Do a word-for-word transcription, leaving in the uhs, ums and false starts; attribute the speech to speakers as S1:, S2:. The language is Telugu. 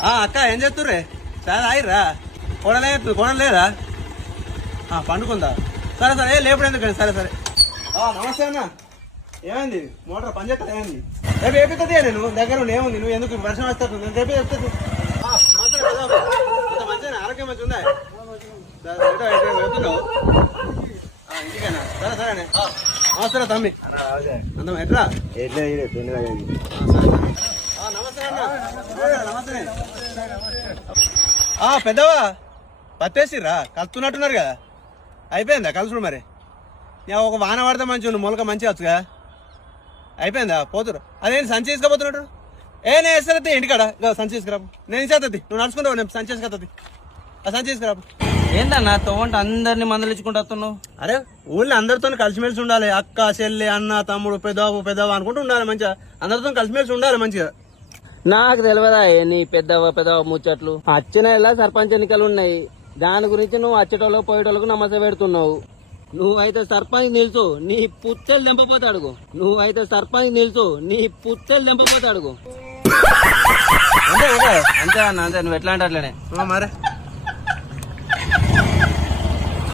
S1: అక్క ఏం చేస్తుర్రే చాలా ఆయిర్రా కొడలే కొడలు లేదా పండుకుందా సరే సరే లేపుడు ఎందుకు సరే సరే నమస్తే అన్న ఏమైంది మోటార్ పని చేస్తా ఏమైంది రేపు ఏపిస్తుంది నేను దగ్గర ఉండి ఏముంది నువ్వు ఎందుకు వర్షం వస్తుంది నేను రేపు చెప్తాను మంచిగా ఆరోగ్యం మంచి ఉందా వెళ్తున్నావు ఇంటికేనా సరే సరేనే నమస్తే తమ్మి అందం ఎట్లా నమస్తే అన్న నమస్తే పెద్దవా పత్తేసిర్రా కలుస్తున్నట్టున్నారు కదా అయిపోయిందా కలుసుడు మరి నేను ఒక వాన పడితే మంచి మొలక మంచిగా వచ్చుగా అయిపోయిందా పోతురు అదేంటి సంచి తీసుకుపోతున్నట్టు ఏ నేను వేస్తాను ఇంటికాడ సంచి తీసుకురాపు నేను ఇచ్చేస్తుంది నువ్వు నడుచుకుంటావు నేను సంచి తీసుకొస్తుంది ఆ సంచి తీసుకురాపు
S2: ఏందన్నా తోవంటే అందరినీ మందలించుకుంటూ వస్తున్నావు
S1: అరే ఊళ్ళో అందరితో కలిసిమెలిసి ఉండాలి అక్క చెల్లి అన్న తమ్ముడు పెద్దబాబు పెద్దవా అనుకుంటూ ఉండాలి మంచిగా అందరితో కలిసిమెలిసి ఉండాలి మంచిగా
S2: నాకు తెలియదా నీ పెద్దవ పెద్దవ ముచ్చట్లు వచ్చే నెల సర్పంచ్ ఎన్నికలు ఉన్నాయి దాని గురించి నువ్వు వచ్చేటోళ్ళకు పోయేటోళ్ళకు నమ్మస పెడుతున్నావు నువ్వైతే సర్పంచ్ నిలుచు నీ పుత్తెలు దింపపోతే అడుగు నువ్వైతే సర్పంచ్ నిలుచు నీ పుత్తెలు దింపపోతే అడుగు అంతే అంతే అన్న అంతే నువ్వు ఎట్లా అంటే అట్లనే
S1: మరే